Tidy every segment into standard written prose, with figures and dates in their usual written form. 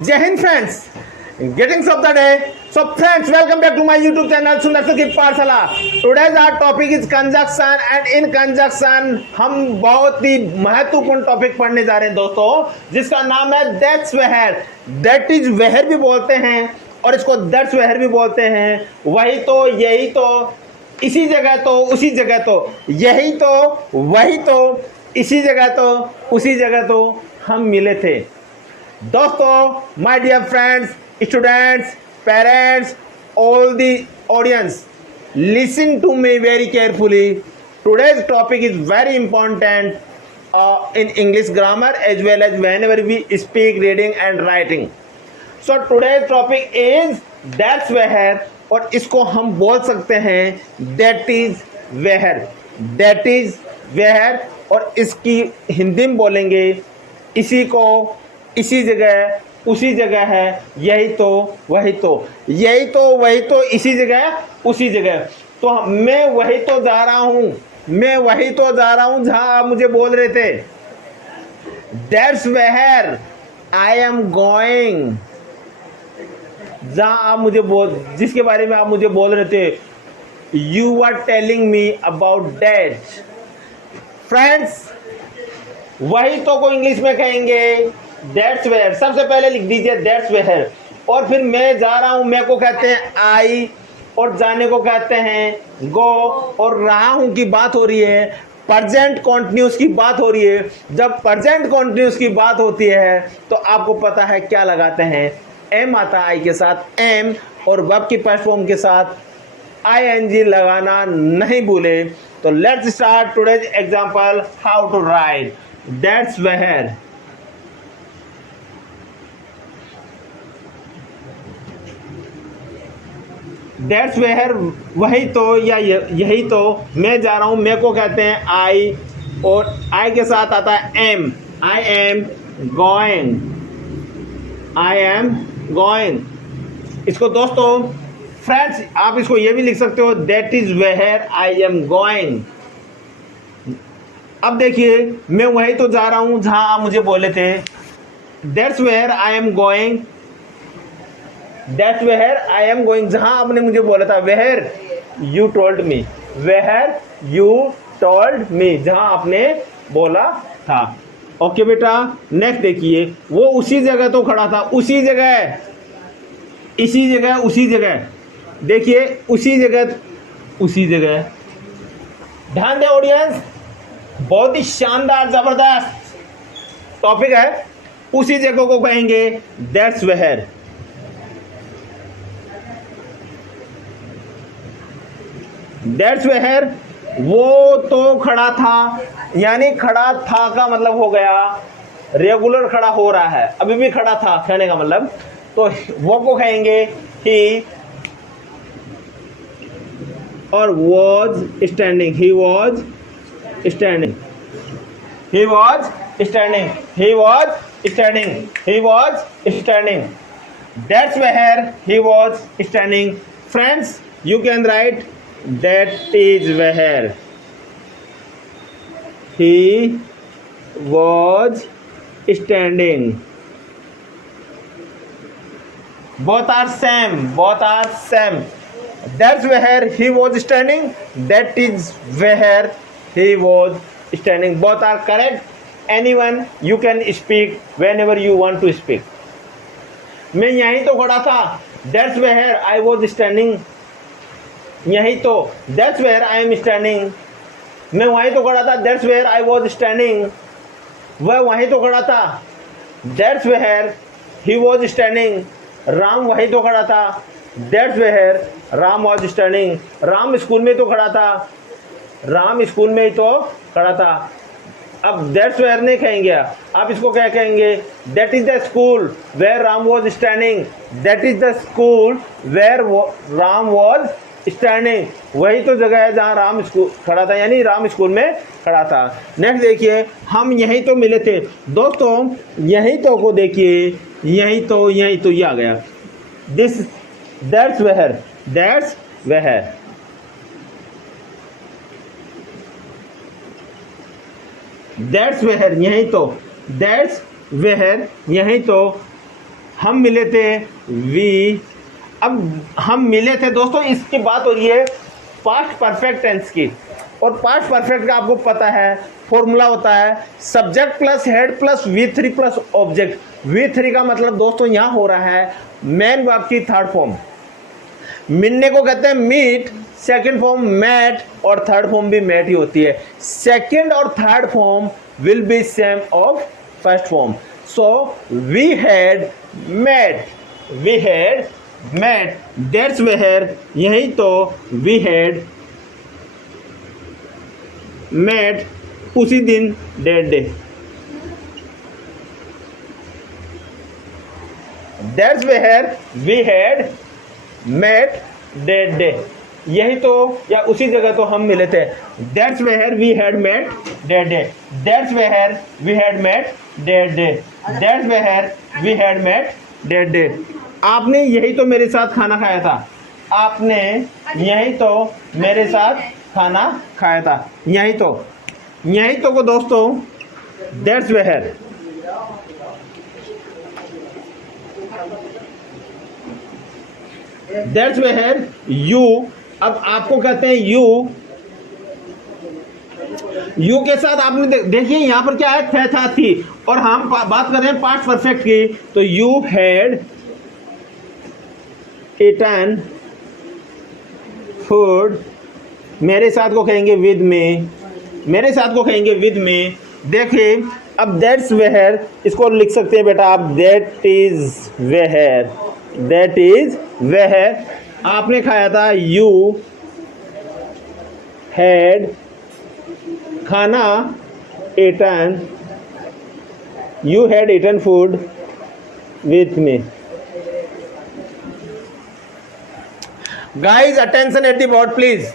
Jai Hind friends, greetings of the day. So friends, welcome back to my YouTube channel Sundar Sukhi Pathshala. Today's our topic is conjunction and in conjunction हम बहुत ही महत्वपूर्ण topic पढ़ने जा रहे हैं दोस्तों, जिसका नाम है that's where. That is where भी बोलते हैं और इसको दैट्स वेयर भी बोलते हैं. वही तो, यही तो, इसी जगह तो, उसी जगह तो, यही तो, वही तो, इसी जगह तो, उसी जगह तो हम मिले थे. दोस्तों, my dear friends, students, parents, all the audience, listen to me very carefully. Today's topic is very important in English grammar as well as whenever we speak, reading and writing. So today's topic is that's where, और इसको हम बोल सकते हैं that is where. That is where, और इसकी हिंदी में बोलेंगे इसी को, इसी जगह, उसी जगह है, यही तो, वही तो, यही तो, वही तो, इसी जगह, उसी जगह. तो मैं वही तो जा रहा हूँ, मैं वही तो जा रहा हूँ जहाँ आप मुझे बोल रहे थे. That's where I am going. जहाँ आप मुझे जिसके बारे में आप मुझे बोल रहे थे. You are telling me about that. Friends, वही तो को इंग्लिश में कहेंगे दैट्स वेयर. सबसे पहले लिख दीजिए दैट्स वेयर, और फिर मैं जा रहा हूं, मैं को कहते हैं आई, और जाने को कहते हैं गो, और रहा हूं की बात हो रही है, प्रेजेंट कॉन्टिन्यूस की बात हो रही है. जब प्रेजेंट कॉन्टिन्यूस की बात होती है तो आपको पता है क्या लगाते हैं, एम आता है आई के साथ, एम, और वर्ब की फर्स्ट फॉर्म के साथ आईएनजी लगाना नहीं भूले. तो let's start today's example how to write that's where. That's where वही तो या यही तो. मैं जा रहा हूँ, मैं को कहते हैं आई, और आई के साथ आता है am. I am going, I am going. इसको दोस्तों फ्रेंड्स आप इसको ये भी लिख सकते हो that is where I am going. अब देखिए, मैं वही तो जा रहा हूँ जहाँ आप मुझे बोले थे. That's where I am going, that's where I am going, जहां आपने मुझे बोला था. Where you told me, where you told me, जहां आपने बोला था. ओके बेटा, नेक्स्ट देखिए, वो उसी जगह तो खड़ा था, उसी जगह, इसी जगह, उसी जगह. देखिए उसी जगह, उसी जगह. ध्यान दे ऑडियंस, बहुत ही शानदार जबरदस्त टॉपिक है. उसी जगह को कहेंगे दैट्स वेयर. दैट्स वेयर वो तो खड़ा था, यानी खड़ा था का मतलब हो गया रेगुलर खड़ा हो रहा है, अभी भी खड़ा था कहने का मतलब. तो वो को कहेंगे ही, और was standing, he was standing, he was standing, he was standing, he was standing. That's where he was standing. Friends, you can write that is where he was standing. Both are same, both are same. That's where he was standing, that is where he was standing. Both are correct. Anyone you can speak whenever you want to speak. मैं यहीं तो खड़ा था, that's where I was standing. यही तो, that's where I am standing. मैं वहीं तो खड़ा था, that's where I was standing. वह वहीं तो खड़ा था, that's where he was standing. Ram वहीं तो खड़ा था, that's where Ram was standing. Ram school में तो खड़ा था, राम स्कूल में ही तो खड़ा था. अब दैट्स वेयर नहीं कहेंगे, आप इसको क्या कहेंगे, that is the school where Ram was standing. That is the school where Ram was standing. वही तो जगह है जहाँ राम स्कूल खड़ा था, यानी राम स्कूल में खड़ा था. नेक्स्ट देखिए, हम यहीं तो मिले थे. दोस्तों यहीं तो को देखिए, यहीं तो, यहीं तो, ये आ गया this. That's where, that's where. That's where यहीं तो, दैट्स वेयर यहीं तो, हम मिले थे वी। अब हम मिले थे दोस्तों, इसकी बात हो रही है पास्ट परफेक्ट टेंस की, और पास्ट परफेक्ट का आपको पता है फॉर्मूला होता है subject plus head plus V3 plus object. V3 का मतलब दोस्तों यहाँ हो रहा है मेन वर्ब की थर्ड फॉर्म। मिलने को कहते हैं मीट, सेकंड फॉर्म मैट, और थर्ड फॉर्म भी मैट ही होती है। सेकंड और third form will be same of first form. So we had met, we had met, that's where, यही तो वी हैड मैट, उसी दिन that day. That's where we had met that day, यही तो या उसी जगह तो हम मिले थे। That's where we had met that day, that's where we had met that day, that's where we had met that day. आपने यही तो मेरे साथ खाना खाया था, आपने यही तो मेरे साथ खाना खाया था, यही तो को दोस्तों that's where. That's where you, अब आपको कहते हैं यू के साथ आपने देखिए यहां पर क्या है था थी, और हम बात कर रहे हैं पास्ट परफेक्ट की, तो यू हैड ईटन फूड, मेरे साथ को कहेंगे विद मी, मेरे साथ को कहेंगे विद मी। देखिए अब दैट्स वेयर इसको लिख सकते हैं बेटा आप, that is where, that is where आपने खाया था, यू हैड खाना eaten, you had eaten food with me. Guys attention at the board please.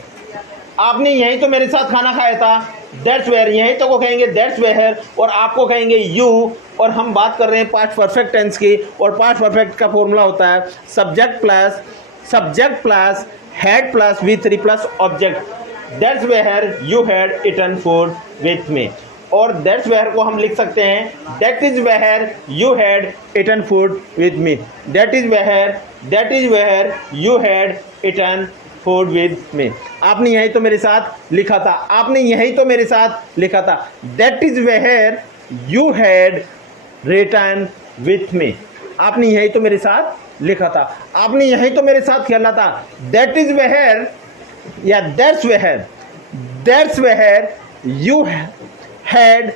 आपने यही तो मेरे साथ खाना खाया था, दैट्स वेयर, यही तो को कहेंगे दैट्स वेयर, और आपको कहेंगे यू, और हम बात कर रहे हैं पास्ट परफेक्ट टेंस की, और पास्ट परफेक्ट का फॉर्मूला होता है subject plus head plus V3 plus object. That's where you had eaten food with me, और दैट्स वेयर को हम लिख सकते हैं that is where you had eaten food with me, that is where you had eaten food with me. आपने यही तो मेरे साथ लिखा था, आपने यही तो मेरे साथ लिखा था, that is where you had written with me. आपने यही तो मेरे साथ लिखा था, आपने यही तो मेरे साथ खेला था, दैट इज वेयर या that's where you had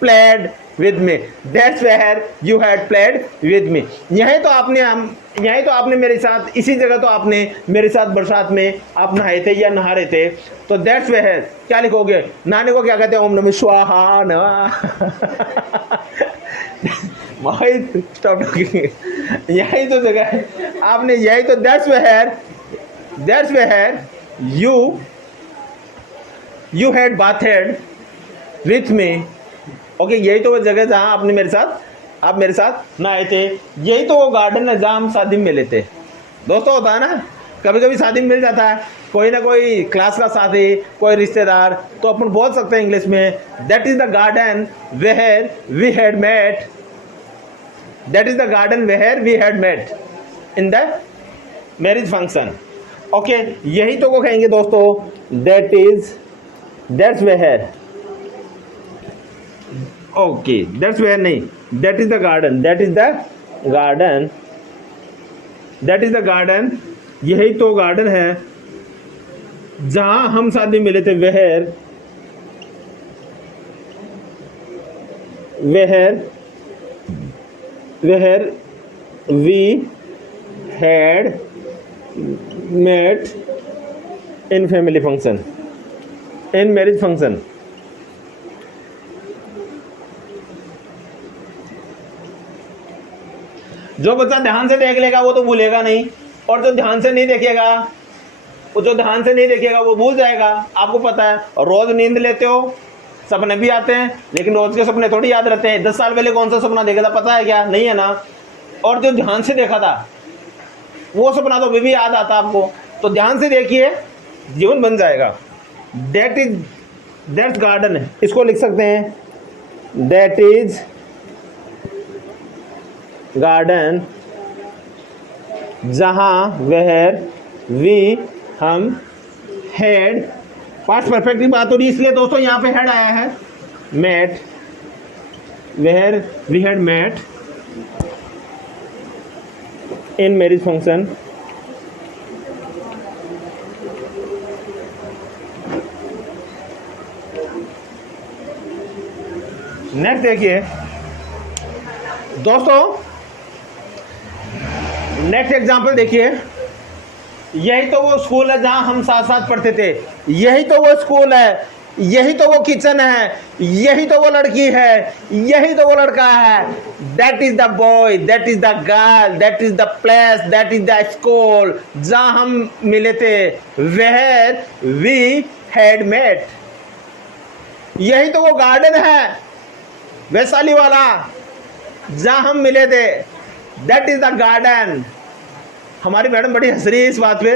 played with me, that's where you had played with me. यही तो आपने मेरे साथ, इसी जगह तो आपने मेरे साथ बरसात में आप नहाए थे या नहा रहे थे, तो दैट्स वेयर क्या लिखोगे, नहाने को क्या कहते हैं, ओम नमः स्वाहा नमः। यही तो जगह है, आपने यही तो that's where you had bathed with me. Okay, यही तो वो जगह जहाँ आप मेरे साथ नहाए थे, यही तो वो गार्डन है जहाँ हम शादी में मिले थे। दोस्तों होता है ना, कभी कभी शादी में मिल जाता है कोई ना कोई क्लास का साथी, कोई रिश्तेदार, तो अपन बोल सकते हैं इंग्लिश में that is the garden where we had met, that is the garden where we had met in the marriage function. Okay, यही तो को कहेंगे दोस्तों that's where. Okay, that's where नहीं, दैट इज द गार्डन, यही तो garden है जहां हम शादी मिले थे, where we had met in family function, in marriage function. जो बच्चा ध्यान से देख लेगा वो तो भूलेगा नहीं, और जो ध्यान से नहीं देखेगा वो भूल जाएगा। आपको पता है, और रोज नींद लेते हो, सपने भी आते हैं, लेकिन रोज के सपने थोड़ी याद रहते हैं। 10 साल पहले कौन सा सपना देखा था पता है क्या, नहीं है ना। और जो ध्यान से देखा था वो सपना तो भी याद आता आपको, तो ध्यान से देखिए, जीवन बन जाएगा। दैट्स गार्डन है, इसको लिख सकते हैं दैट इज गार्डन जहाँ वेयर वी हम हैड, पास्ट परफेक्ट की बात हो रही है इसलिए दोस्तों यहाँ पे हैड आया है, met, where we had met in marriage function, next देखिए दोस्तों, नेक्स्ट एग्जाम्पल देखिए, यही तो वो स्कूल है जहां हम साथ साथ पढ़ते थे, यही तो वो स्कूल है, यही तो वो किचन है, यही तो वो लड़की है, यही तो वो लड़का है, that is the boy, that is the girl, that is the place, that is the school जहां हम मिले थे, वेयर वी हैड मेट, यही तो वो गार्डन है वैशाली वाला जहां हम मिले थे, दैट इज द गार्डन। हमारी मैडम बड़ी हंस रही है इस बात पे,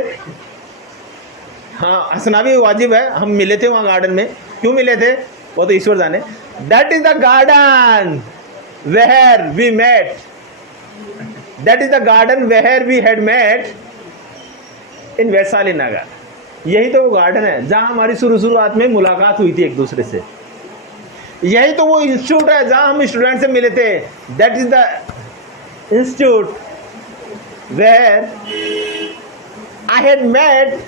हाँ हंसना भी वाजिब है, हम मिले थे वहां गार्डन में, क्यों मिले थे वो तो ईश्वर जाने, that is the garden where we met, that is the garden where we had met in Vaishali Nagar, यही तो वो गार्डन है जहां हमारी शुरुआत में मुलाकात हुई थी एक दूसरे से, यही तो वो इंस्टीट्यूट है जहां हम स्टूडेंट से मिले थे, that is the institute where I had met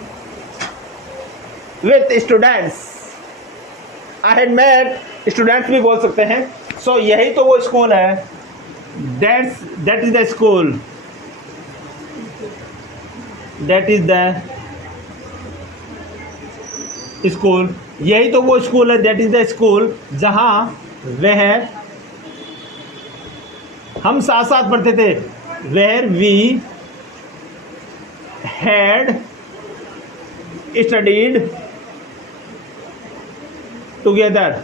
with students, I had met students भी बोल सकते हैं, सो यही तो वो स्कूल है, that is the school, that is the school, यही तो वो स्कूल है, दैट इज द स्कूल जहां वह हम साथ साथ पढ़ते थे, where we had studied together,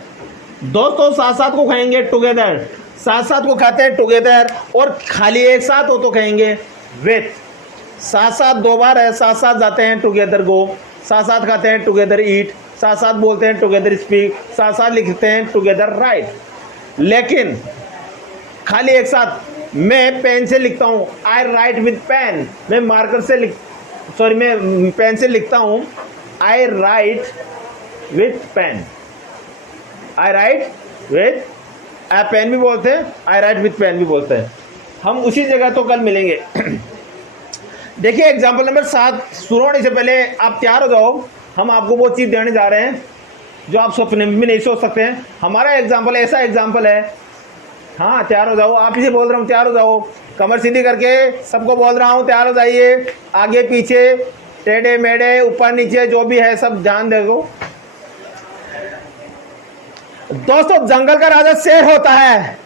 दोस्तों साथ साथ को कहेंगे टुगेदर, साथ साथ को खाते हैं टुगेदर, और खाली एक साथ हो तो कहेंगे विथ, साथ साथ दो बार है, साथ साथ जाते हैं टुगेदर गो, साथ साथ खाते हैं टुगेदर ईट, साथ साथ बोलते हैं टुगेदर स्पीक, साथ साथ लिखते हैं टुगेदर राइट, लेकिन खाली एक साथ मैं पेन से लिखता हूँ, आई राइट विथ पेन, मैं मार्कर से मैं पेन से लिखता हूँ, I write with pen, I write with pen भी बोलते हैं, आई राइट विथ पेन भी बोलते हैं, हम उसी जगह तो कल मिलेंगे। देखिए एग्जाम्पल नंबर 7 शुरू होने से पहले आप तैयार हो जाओ, हम आपको वो चीज़ देने जा रहे हैं जो आप सपने में भी नहीं सोच सकते हैं। हमारा एग्जाम्पल ऐसा एग्जाम्पल है, हाँ तैयार हो जाओ, आप इसे बोल रहा हूँ तैयार हो जाओ, कमर सीधी करके सबको बोल रहा हूँ तैयार हो जाइए, आगे पीछे टेढ़े मेढ़े ऊपर नीचे जो भी है सब ध्यान दे दो। दोस्तों जंगल का राजा शेर होता है,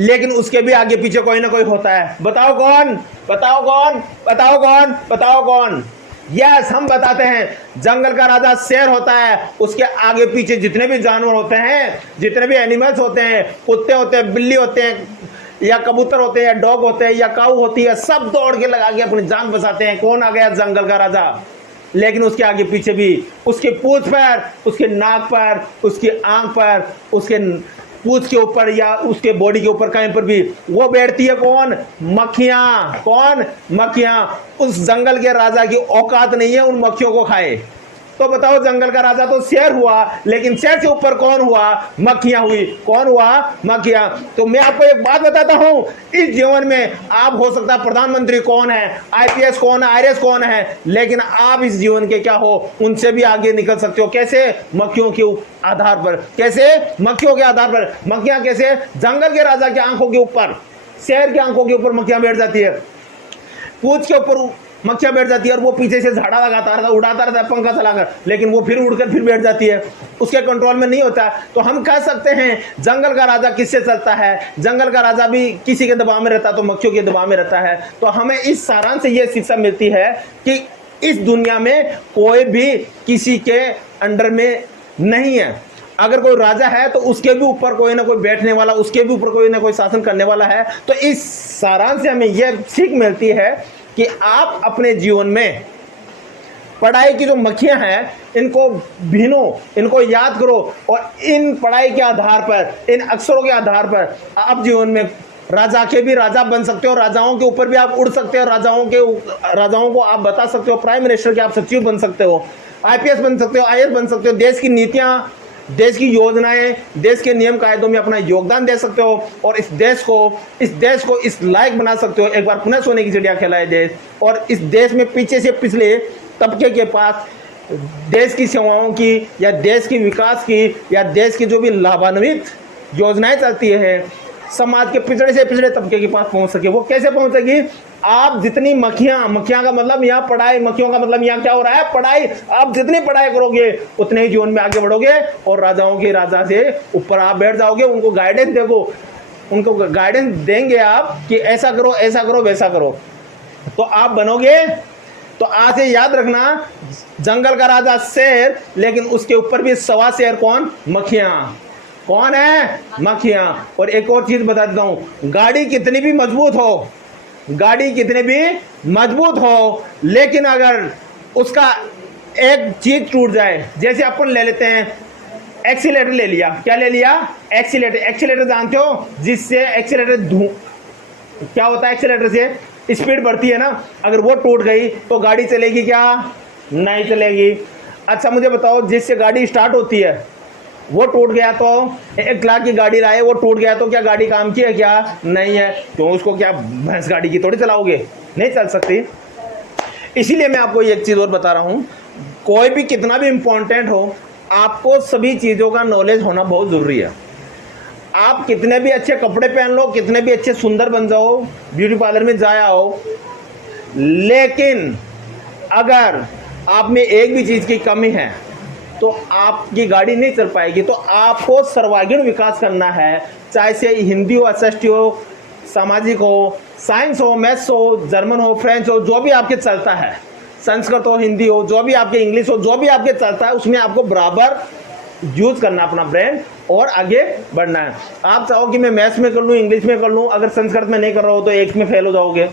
लेकिन उसके भी आगे पीछे कोई ना कोई होता है, बताओ कौन, बताओ कौन, बताओ कौन, बताओ कौन। यस हम बताते हैं, जंगल का राजा शेर होता है, उसके आगे पीछे जितने भी जानवर होते हैं, जितने भी एनिमल्स होते हैं, कुत्ते होते हैं, बिल्ली होते हैं, या कबूतर होते हैं, या डॉग होते हैं, या काऊ होती है, सब दौड़ के लगा के अपनी जान बचाते हैं। कौन आ गया? जंगल का राजा। लेकिन उसके आगे पीछे भी, उसके पूंछ पर, उसके नाक पर, उसकी आंख पर, उसके पूंछ के ऊपर या उसके बॉडी के ऊपर कहीं पर भी वो बैठती है कौन? मक्खियां। कौन? मक्खियां। उस जंगल के राजा की औकात नहीं है उन मक्खियों को खाए। तो बताओ, जंगल का राजा तो शेर हुआ, लेकिन शेर के ऊपर कौन हुआ? मक्खियां हुई। कौन हुआ? मक्खियां। तो मैं आपको एक बात बताता हूं, इस जीवन में आप हो सकता है प्रधानमंत्री कौन है, आईपीएस कौन है, आईएएस कौन है, लेकिन आप इस जीवन के क्या हो, उनसे भी आगे निकल सकते हो। कैसे? मक्खियों के आधार पर। कैसे? मक्खियों के आधार पर। मक्खियां कैसे? जंगल के राजा की आंखों के ऊपर, शेर की आंखों के ऊपर मक्खियां बैठ जाती है, पूंछ के ऊपर मक्खियां बैठ जाती है, और वो पीछे से झाड़ा लगाता रहता, उड़ाता रहता है पंखा चलाकर, लेकिन वो फिर उड़कर फिर बैठ जाती है, उसके कंट्रोल में नहीं होता। तो हम कह सकते हैं जंगल का राजा किससे चलता है? जंगल का राजा भी किसी के दबाव में रहता, तो मक्खियों के दबाव में रहता है। तो हमें इस सारांश से ये शिक्षा मिलती है कि इस दुनिया में कोई भी किसी के अंडर में नहीं है। अगर कोई राजा है तो उसके भी ऊपर कोई ना कोई बैठने वाला, उसके भी ऊपर कोई ना कोई शासन करने वाला है। तो इस सारांश से हमें यह सीख मिलती है कि आप अपने जीवन में पढ़ाई की जो मक्खियां हैं, इनको भीनो, इनको याद करो, और इन पढ़ाई के आधार पर, इन अक्षरों के आधार पर आप जीवन में राजा के भी राजा बन सकते हो, राजाओं के ऊपर भी आप उड़ सकते हो, राजाओं को आप बता सकते हो, प्राइम मिनिस्टर के आप सचिव बन सकते हो, आईपीएस बन सकते हो, आईएएस बन सकते हो, देश की नीतियां, देश की योजनाएं, देश के नियम कायदों में अपना योगदान दे सकते हो और इस देश को इस लायक बना सकते हो। एक बार पुनः सोने की चिड़िया कहलाए देश, और इस देश में पीछे से पिछले तबके के पास देश की सेवाओं की या देश की विकास की या देश की जो भी लाभान्वित योजनाएं चलती है, समाज के पिछड़े से पिछड़े तबके के पास पहुंच सके। वो कैसे पहुंचेगी? आप जितनी मक्खियां का मतलब यहाँ पढ़ाई, मक्खियों का मतलब यहाँ क्या हो रहा है? पढ़ाई। आप जितनी पढ़ाई करोगे उतने ही जीवन में आगे बढ़ोगे और राजाओं के राजा से ऊपर आप बैठ जाओगे। उनको गाइडेंस देंगे आप कि ऐसा करो, ऐसा करो, वैसा करो, तो आप बनोगे। तो आज से याद रखना, जंगल का राजा शेर, लेकिन उसके ऊपर भी सवा शेर कौन? मक्खियां। कौन है? मक्खियां। और एक और चीज बता देता हूं, गाड़ी कितनी भी मजबूत हो, लेकिन अगर उसका एक चीज टूट जाए, जैसे अपन ले लेते हैं एक्सीलेटर ले लिया। क्या ले लिया? एक्सीलेटर जानते हो? जिससे क्या होता है? एक्सीलेटर से स्पीड बढ़ती है ना। अगर वो टूट गई तो गाड़ी चलेगी क्या? नहीं चलेगी। अच्छा मुझे बताओ, जिससे गाड़ी स्टार्ट होती है वो टूट गया तो 1 लाख की गाड़ी लाए, वो टूट गया तो क्या गाड़ी काम की है? क्या नहीं है। क्यों? उसको क्या भैंस गाड़ी की थोड़ी चलाओगे? नहीं चल सकती। इसीलिए मैं आपको एक चीज़ और बता रहा हूँ, कोई भी कितना भी इम्पोर्टेंट हो, आपको सभी चीज़ों का नॉलेज होना बहुत ज़रूरी है। आप कितने भी अच्छे कपड़े पहन लो, कितने भी अच्छे सुंदर बन जाओ, ब्यूटी पार्लर में जाया हो, लेकिन अगर आप में एक भी चीज़ की कमी है तो आपकी गाड़ी नहीं चल पाएगी। तो आपको सर्वांगीण विकास करना है, चाहे से हिंदी हो, एसएसटी हो, सामाजिक हो, साइंस हो, मैथ्स हो, जर्मन हो, फ्रेंच हो, जो भी आपके चलता है, संस्कृत हो, हिंदी हो, जो भी आपके इंग्लिश हो, जो भी आपके चलता है, उसमें आपको बराबर यूज करना अपना ब्रेन और आगे बढ़ना है। आप चाहो कि मैं मैथ्स में कर लूँ, इंग्लिश में कर लूँ, अगर संस्कृत में नहीं कर रहे हो तो एक में फेल हो जाओगे,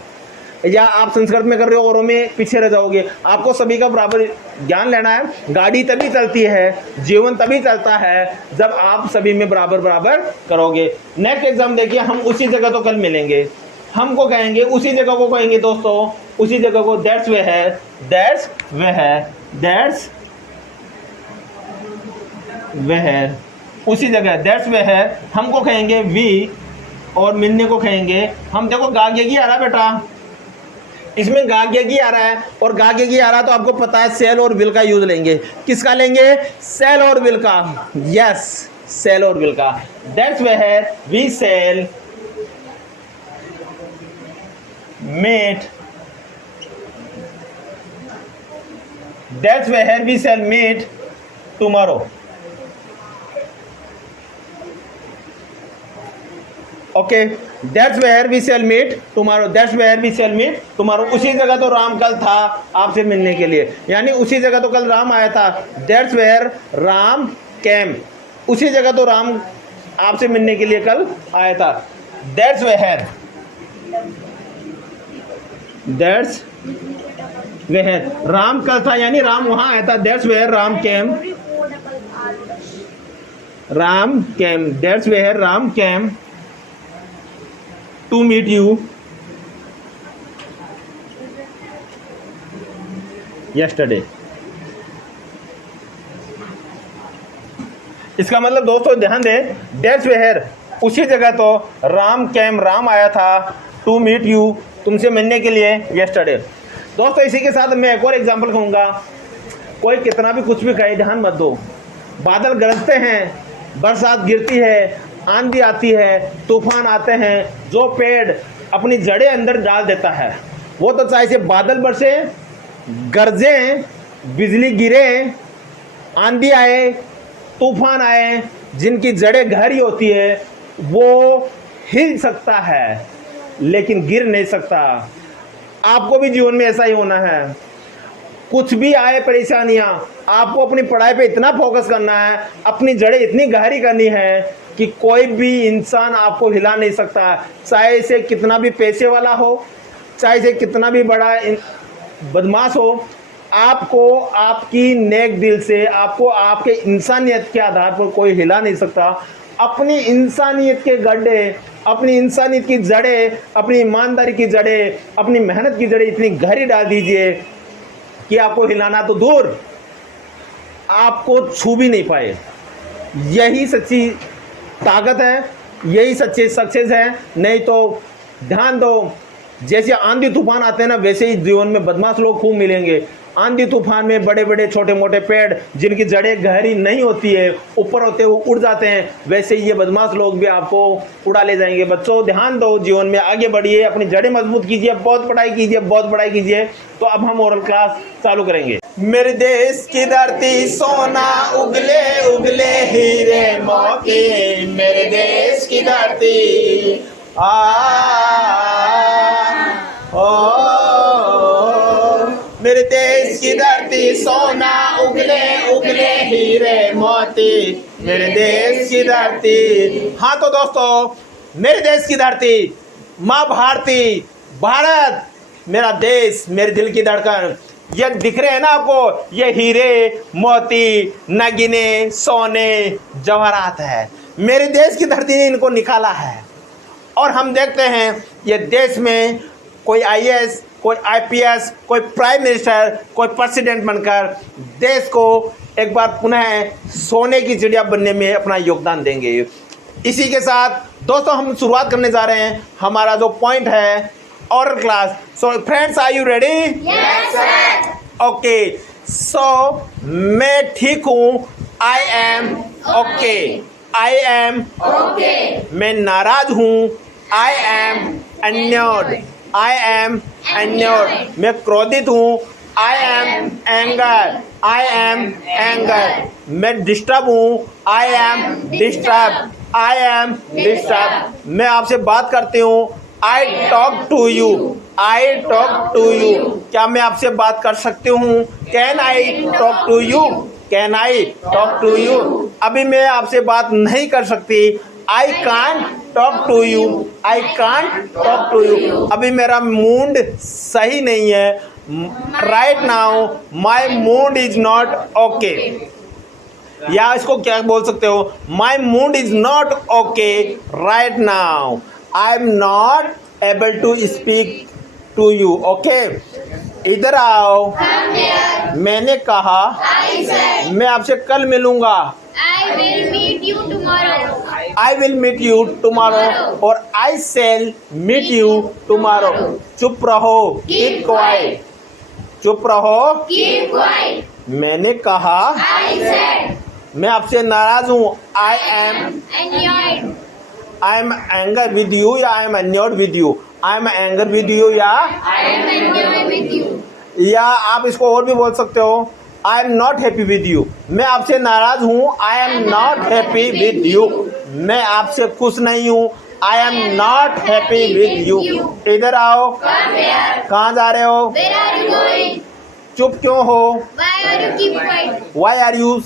या आप संस्कृत में कर रहे हो औरों में पीछे रह जाओगे। आपको सभी का बराबर ज्ञान लेना है। गाड़ी तभी चलती है, जीवन तभी चलता है जब आप सभी में बराबर करोगे। नेक्स्ट एग्जाम देखिए, हम उसी जगह तो कल मिलेंगे, हमको कहेंगे उसी जगह को कहेंगे दोस्तों, उसी जगह को दैट्स वे है, उसी जगह दैट्स वे है। हमको कहेंगे वी और मिलने को कहेंगे हम। देखो गागेगी आ रहा बेटा, इसमें गागेगी आ रहा है और गागेगी आ रहा, तो आपको पता है सेल और विल का यूज लेंगे। किसका लेंगे? सेल और विल का। यस, सेल और विल का। दैट्स वे है we shall meet, that's where we shall meet tomorrow. Okay, that's where we shall meet tomorrow. That's where we shall meet tomorrow. उसी जगह तो राम कल था आपसे मिलने के लिए, यानी उसी जगह तो कल राम आया था। That's where Ram came. उसी जगह तो राम आपसे मिलने के लिए कल आया था। That's where राम कल था, यानी राम वहां आया था। That's where Ram came. That's where Ram came to meet you yesterday. इसका मतलब दोस्तों ध्यान दें, That's where उसी जगह तो राम came, राम आया था, to meet you तुमसे मिलने के लिए yesterday। दोस्तों इसी के साथ मैं एक और एग्जांपल कहूँगा। कोई कितना भी कुछ भी कहे, ध्यान मत दो। बादल गरजते हैं, बरसात गिरती है, आंधी आती है, तूफान आते हैं, जो पेड़ अपनी जड़ें अंदर डाल देता है, वो तो चाहे से बादल बरसे, गरजें, बिजली गिरे, आंधी आए, तूफान आए, जिनकी जड़ें गहरी होती है वो हिल सकता है लेकिन गिर नहीं सकता। आपको भी जीवन में ऐसा ही होना है। कुछ भी आए परेशानियां, आपको अपनी पढ़ाई पे इतना फोकस करना है, अपनी जड़ें इतनी गहरी करनी है कि कोई भी इंसान आपको हिला नहीं सकता। चाहे इसे कितना भी पैसे वाला हो, चाहे इसे कितना भी बड़ा बदमाश हो, आपको आपकी नेक दिल से, आपको आपके इंसानियत के आधार पर कोई हिला नहीं सकता। अपनी इंसानियत के गड्ढे, अपनी इंसानियत की जड़ें, अपनी ईमानदारी की जड़ें, अपनी मेहनत की जड़ें इतनी गहरी डाल दीजिए कि आपको हिलाना तो दूर, आपको छू भी नहीं पाए। यही सच्ची ताकत है, यही सच्चे सक्सेस है। नहीं तो ध्यान दो, जैसे आंधी तूफान आते हैं ना, वैसे ही जीवन में बदमाश लोग खूब मिलेंगे। आंधी तूफान में बड़े बड़े छोटे मोटे पेड़ जिनकी जड़ें गहरी नहीं होती है, ऊपर होते हुए उड़ जाते हैं, वैसे ही ये बदमाश लोग भी आपको उड़ा ले जाएंगे। बच्चों ध्यान दो, जीवन में आगे बढ़िए, अपनी जड़ें मजबूत कीजिए, बहुत पढ़ाई कीजिए, बहुत पढ़ाई कीजिए। तो अब हम ओरल क्लास चालू करेंगे। मेरे देश की धरती सोना उगले उगले हीरे मोती, मेरे देश की धरती मेरे देश की धरती सोना उगले उगले हीरे मोती, मेरे देश की धरती। हाँ तो दोस्तों, मेरे देश की धरती माँ भारती, भारत मेरा देश, मेरे दिल की धड़कन। ये दिख रहे हैं ना आपको, ये हीरे मोती नगीने सोने जवाहरात है। मेरे देश की धरती ने इनको निकाला है। और हम देखते हैं ये देश में कोई आईएएस, कोई आईपीएस, कोई प्राइम मिनिस्टर, कोई प्रेसिडेंट बनकर देश को एक बार पुनः सोने की चिड़िया बनने में अपना योगदान देंगे। इसी के साथ दोस्तों हम शुरुआत करने जा रहे हैं हमारा जो पॉइंट है oral class. So friends, are you ready? Yes sir. Okay, so मैं ठीक हूँ, I am okay. I am okay. मैं नाराज हूँ, I am annoyed, I am annoyed। मैं क्रोधित हूँ, I am anger, I am anger। मैं डिस्टर्ब हूँ, I am disturbed, I am disturbed। मैं आपसे बात करती हूँ, I talk to you, I talk to you। क्या मैं आपसे बात कर सकती हूँ? Can I talk to you? Can I talk to you? अभी मैं आपसे बात नहीं कर सकती, I can't talk to you, I can't talk to you। अभी मेरा मूड सही नहीं है, right now my mood is not okay। या इसको क्या बोल सकते हो, my mood is not okay right now, I am not able to speak to you। okay, इधर आओ। मैंने कहा मैं आपसे कल मिलूंगा। I will meet you tomorrow। I will meet you tomorrow और I shall meet you tomorrow। चुप रहो, keep quiet। चुप रहो, Keep quiet। मैंने कहा I said। मैं आपसे नाराज हूँ, I am Annoyed। I am angry with you या I am annoyed with you। I am angry with you या I am annoyed with you। या आप इसको और भी बोल सकते हो, I am not happy with you। मैं आपसे नाराज हूँ, I am not happy with you। मैं आपसे खुश नहीं हूँ, I am not happy with you। इधर आओ। Come here। कहाँ जा रहे हो? Where are you going? चुप क्यों हो? Why are you keep quiet? Why are you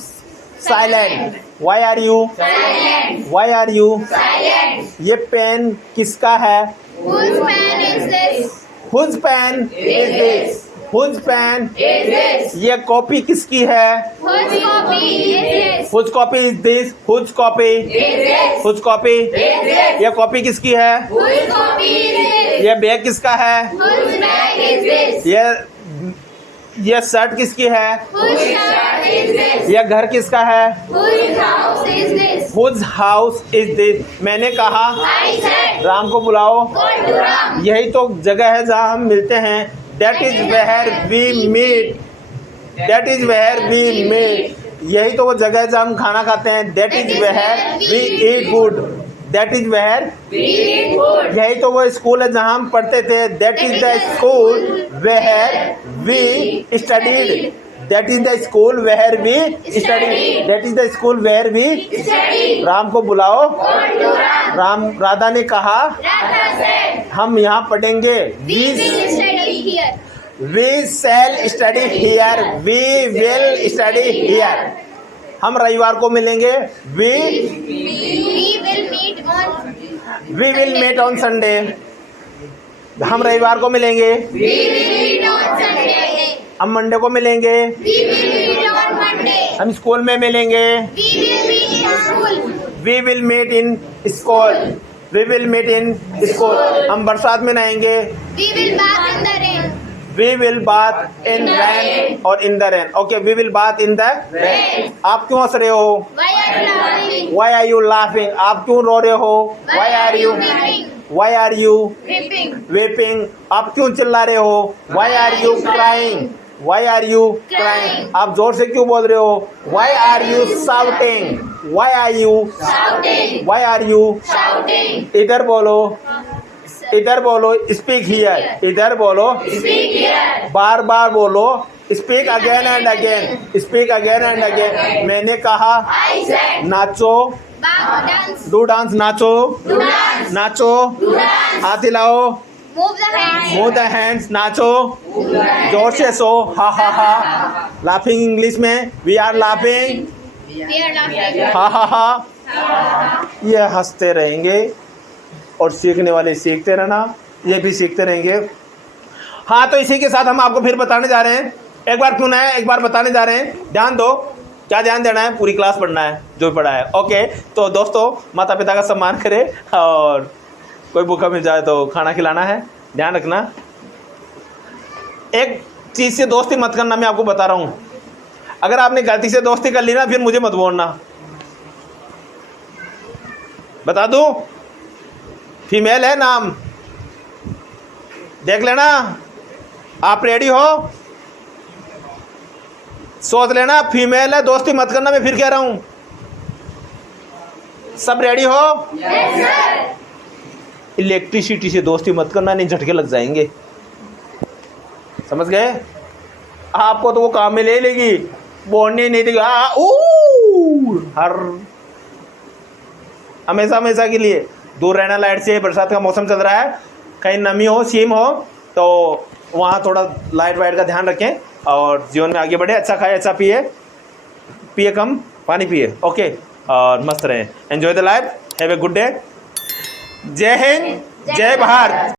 silent? Why are you? Silent। Why are you? Silent। ये पेन किसका है? Whose pen is this? Whose pen is this? Whose pen Is this? ये copy किसकी है? Whose copy is this? Whose copy is this? Whose copy? Is this? Whose copy? Is this? ये copy किसकी है? Whose copy is this? ये bag किसका है? Whose bag is this? ये शर्ट किसकी है? Whose shirt is this? ये घर किसका है? Whose house is this? Whose house is this? मैंने कहा I said। राम को बुलाओ। Call to Ram। यही तो जगह है जहाँ हम मिलते हैं। That is where we meet। That is where we meet। यही तो वो जगह है जहाँ हम खाना खाते हैं। That is where we eat food। That is where We eat food। यही तो वो स्कूल है जहाँ हम पढ़ते थे। That is the school where we studied। That is the school where we studied। That is the school where we Study। Ram को बुलाओ। Call to Ram। राधा ने कहा Radha said। हम यहाँ पढ़ेंगे। We will study here। We shall study here। We will study here। हम रविवार को मिलेंगे। We We will meet on। meet on Sunday। हम रविवार को मिलेंगे। We will meet on Sunday। हम मंडे को मिलेंगे। We will meet on Monday। हम स्कूल में मिलेंगे। We will meet in school। We will meet in school, we will meet in school. हम बरसात में नहाएंगे, We will bath in the rain. We will bath in rain और in the rain. Okay, we will bath in the rain. आप क्यों हंस रहे हो? Why are you laughing? Why are you laughing? आप क्यों रो रहे हो? Why are you weeping? Why are you Weeping. Weeping? आप क्यों चिल्ला रहे हो? Why are you crying? Why are you Crying. आप जोर से क्यों बोल रहे हो? Why are you shouting? Why are you Shouting. Why are you Shouting. इधर बोलो, इधर बोलो, स्पीक हियर, इधर बोलो, Speak here. बार बार बोलो, speak again and again, speak again and again. मैंने कहा I said. नाचो, Bath, dance. डू डांस, नाचो, Do dance. नाचो, Do dance. हाथ हिलाओ, Move the hands. Move the hands, नाचो, जोर से सो, हा हा हा। लाफिंग इंग्लिश में, we are laughing, We are laughing. हा हा हा। ये हंसते रहेंगे और सीखने वाले सीखते रहना, ये भी सीखते रहेंगे। हाँ, तो इसी के साथ हम आपको फिर बताने जा रहे हैं, एक बार क्यों ना है, एक बार बताने जा रहे हैं। ध्यान दो, क्या ध्यान देना है? पूरी क्लास पढ़ना है जो भी पढ़ा है। ओके, तो दोस्तों, माता पिता का सम्मान करें और कोई भूखा मिल जाए तो खाना खिलाना है, ध्यान रखना। एक चीज़ से दोस्ती मत करना, मैं आपको बता रहा हूँ। अगर आपने गलती से दोस्ती कर ली ना, फिर मुझे मत बोलना। बता दूँ, फीमेल है नाम, देख लेना। आप रेडी हो? सोच लेना, फीमेल है, दोस्ती मत करना, मैं फिर कह रहा हूं। सब रेडी हो? Yes, sir. इलेक्ट्रिसिटी से दोस्ती मत करना, नहीं झटके लग जाएंगे, समझ गए? आपको तो वो काम में ले लेगी, बोलने नहीं देगी, हर हमेशा हमेशा के लिए दूर रहना लाइट से। बरसात का मौसम चल रहा है, कहीं नमी हो, सीम हो, तो वहाँ थोड़ा लाइट वाइट का ध्यान रखें और जीवन में आगे बढ़े। अच्छा खाए, अच्छा पिए, पिए कम, पानी पिए। ओके, और मस्त रहें, enjoy the life, have a good day. जय हिंद, जय भारत।